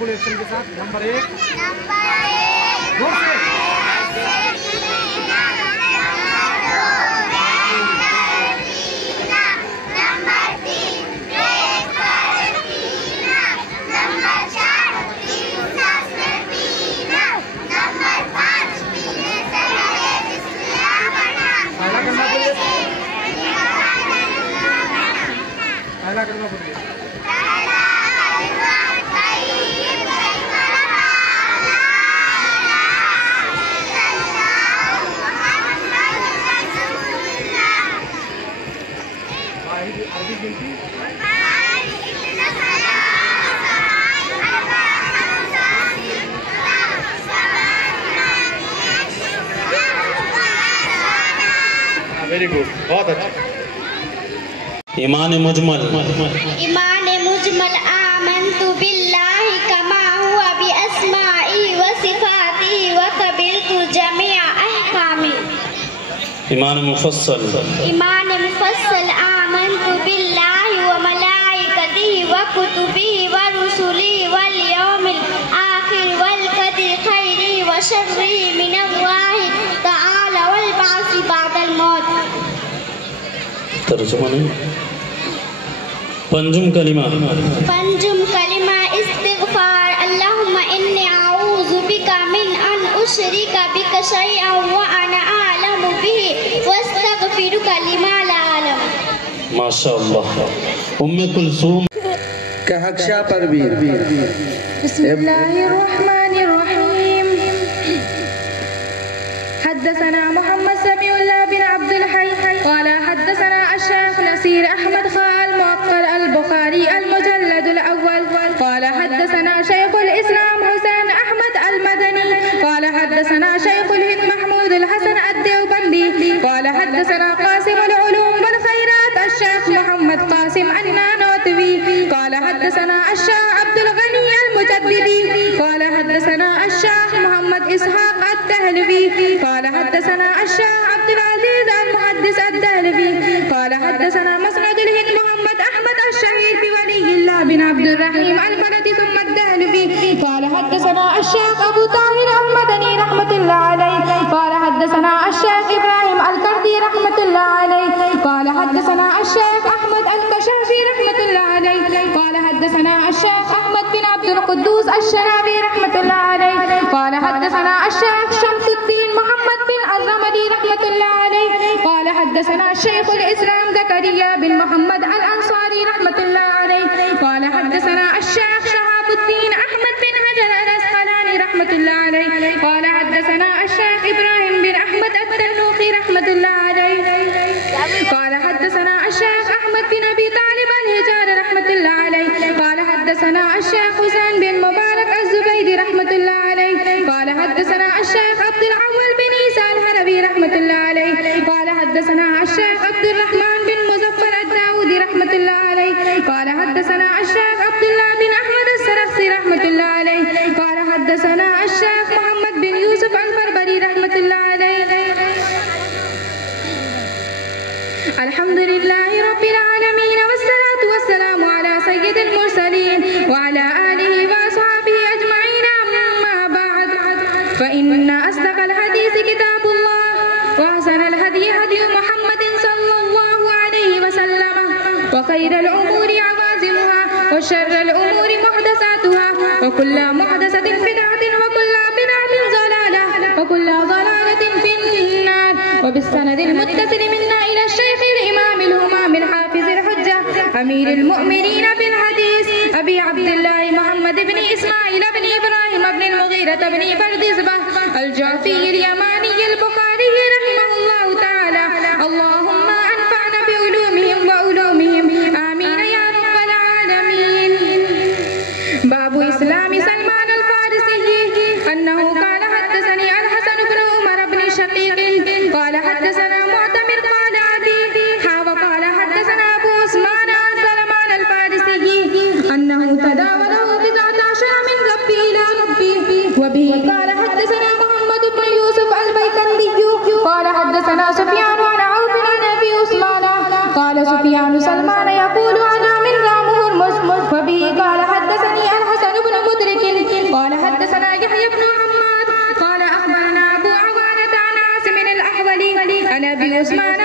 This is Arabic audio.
बोले एक्शन के साथ। नंबर 1 जोर से। पहला करना पड़ेगा। अरबी गिनती वेरी गुड, बहुत अच्छा। ईमान मुजमल आमन्तु बिल्लाहि कमा हुवा बि अस्माई व सिफाती व कबिलतु जमीअ अहकामी। ईमान मुफस्सल आमन्तु बिल्लाहि व मलाइकतिहि व कुतुबिहि व रुसुलिहि वल यौमिल आखिर वल कदरि खैरिहि व शर्रिहि मिनल्लाहि तआला वल बासी बादल मौत। तर्जुमा नहीं। पंजुम कलिमा इस्तिग़फ़ार। अल्लाहुम्मा इन्नी अऊज़ु बिका मिन अन उश्रिका बिका शैअन व अना अअलमु बिही वस्तग़फ़िरुका लिमा ला अअलम। माशाअल्लाह। उम्मे कुलसूम का हक़शा परवीर। बिस्मिल्लाहिर्रहमानिर्रहीम। हद्दसना मोहम्मद समीउल्लाह बिन अब्दुल हई क़ाल हद्दसना अश-शेख नसीर अहमद खाल मुअक्कर अल-बुखारी अल-मुजल्लद अल-अव्वल क़ाल हद्दसना शेखुल इस्लाम हुसैन अहमद अल-मदनी क़ाल हद्दसना शेखुल हिंद महमूद अल-हसन अद-देवबंदी क़ाल हद्दसना क़ासिमुल उलूम वल खैरात अश-शेख मोहम्मद क़ासिम अन्नानोतवी क़ाल हद्दसना अश-शेख अब्दुल गनी अल-मुजद्दिदी क़ाल हद्दसना अश-शेख मोहम्मद इसहाक अद-दहलवी क़ाल हद्दसना अश-शेख अब्दुल अजीज अल-मुहद्दिस अद-दहलवी क़ाल हद्दसना मसनद अल-हिंद मोहम्मद अहमद अश-शहीद बिवलिय्यिल्लाह बिन अब्दुर रहीम अल-बलदी सुम्मा अद-दहलवी क़ाल हद्दसना अश-शेख अबू ताहिर अल-मदनी रहमतुल्लाह अलैहि क़ाल हद्दसना अश-शेख इब्राहिम अल-कर्दी रहमतुल्लाह अलैहि क़ाल हद्दसना अश-शेख अहमद अल-कशाफी रहमतुल्लाह अलैहि क़ाल हद्दसना अश-शेख अहमद बिन अब्दुल कुद्दूस अश-शराबी रहमतुल्लाह अलैहि क़ाल हद्दसना अश-शेख शम्सुद्दीन मोहम्मद बिन अज़्ज़मरी रहमतुल्लाह अलैहि क़ाल हद्दसना शेखुल इस्लाम ज़करिया बिन मोहम्मद अल-अंसारी रहमतुल्लाह अलैहि क़ाल हद्दसना अश-शेख शहाबुद्दीन अहमद बिन हजर अल-अस्क़लानी रहमतुल्लाह अलैहि क़ाल हद्दसना अश-शेख इब्राहिम बिन अहमद अत-तन्नूखी रहमतुल्लाह अलैहि क़ाल हद्दसना अश-शेख अहमद बिन अबी तालिब अल-हिजार रहमतुल्लाह अलैहि क़ाल हद्दसना अश-शेख हुसैन बिन मुबारक अज़-ज़ुबैदी रहमतुल्लाह अलैहि क़ाल हद्दसना अश-शेख अब्दुल अव्वल बिन ईसा अल-हरवी रहमतुल्लाह अलैहि क़ाल हद्दसना अश-शेख अब्दुल रहमान बिन मुज़फ़्फ़र अद-दाऊदी रहमतुल्लाह अलैहि क़ाल हद्दसना अश-शेख अब्दुल्लाह बिन अहमद अस-सरख्सी रहमतुल्लाह अलैहि क़ाल हद्दसना अश-शेख मोहम्मद बिन यूसुफ अल-बरबरी रहमतुल्लाह अलैहि। अल्हम्दुलिल्लाहि रब्बिल आलमीन वस्सलातु वस्सलामु अला सय्यिदिल मुरसलीन व अला आलिहि व अस्हाबिहि अजमईन अम्मा बअद फ़इन्न अस्दक़ल हदीस किताबुल्लाह व अहसनल हदी हदी मुहम्मदिन सल्लल्लाहु अलैहि वसल्लम व खैरल उमूरि अवाज़िमुहा व शर्रल उमूरि मुहदसातुहा व कुल्लु मुहदसतिन बिदअतिन व कुल्लु बिदअतिन ज़लालह व कुल्लु ज़लालतिन फिन्नार व बिस्सनदिल मुत्तसिल मिन्ना इला الشيخ الإمام الهمام الحافظ الحجة أمير المؤمنين بالحديث أبي عبد الله محمد بن إسماعيل بن إبراهيم بن المغيرة بن بردزبة الجعفي اليماني البخاري رحمه الله تعالى. اللهم أنفعنا بعلومهم وعلومهم آمين يا رب العالمين. باب إسلام سلمان الفارسي أنه قال حدثني الحسن بن عمر بن شقيق قال حدثنا معتمر قال أبي وقال حدثنا أبو عثمان عن سلمان الفارسي أنه تداوله 19 من ربي إلى ربي وبه قال حدثنا محمد بن يوسف البيكندي قال حدثنا سفيان عن عوف عن أبي عثمان قال سفيان سلمان يقول أنا من رام هرمز وبه قال حدثني الحسن بن مدرك عن أبي عثمان